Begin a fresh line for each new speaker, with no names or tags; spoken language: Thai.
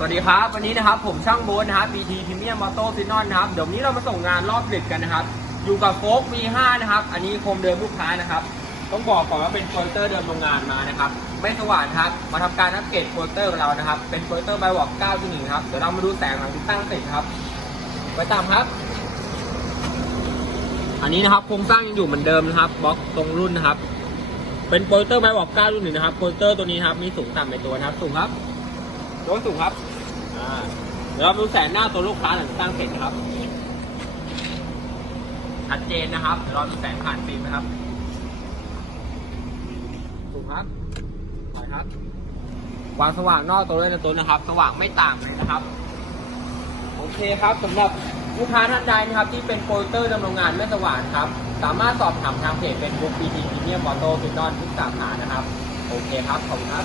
สวัสดีครับ วันนี้นะครับผมช่างโบ๊ทนะครับ BT Premium Moto s i n o n นะครับเดี๋ยวนี้เรามาส่งงานรอบดึกกันนะครับ อยู่กับโฟก V5 นะครับ อันนี้โคมเดิมลูกค้านะครับ ต้องบอกก่อนว่าเป็นโปรเตอร์เดิมโรงงานมานะครับ ไม่สว่างครับ มาทำการอัปเกรดโปรเตอร์ของเรานะครับ เป็นโปรเตอร์ไบวอก9.1ครับ เดี๋ยวเรามาดูแสงหลังติดตั้งเสร็จครับ ไปตามครับ อันนี้นะครับโครงสร้างยังอยู่เหมือนเดิมนะครับบล็อกตรงรุ่นนะครับ เป็นโปรเตอร์ไบวอก9.1นะครับโปรเตอร์ตัวนี้ครับมีสูงต่ำในตัวนะครับ สูงครับ รถสูงครับอ่าเดี๋ยวเราดูแสงหน้าตัวลูกค้าหลังตั้งเสร็จนะครับชัดเจนนะครับเดี๋ยวเราดูแสงผ่านฟิล์มนะครับสูงครับถอยครับความสว่างนอกตัวด้วยนะตัวนะครับ สว่างไม่ต่างเลยนะครับ โอเคครับสำหรับลูกค้าท่านใดนะครับ ที่เป็นโปรเตอร์ดำรงงานไม่สว่างครับ สามารถสอบถามทางเพจเป็นบุ๊กบีทีพรีเมียมมอเตอร์ฟินอนทุกสาขานะครับ โอเคครับ ขอบคุณครับ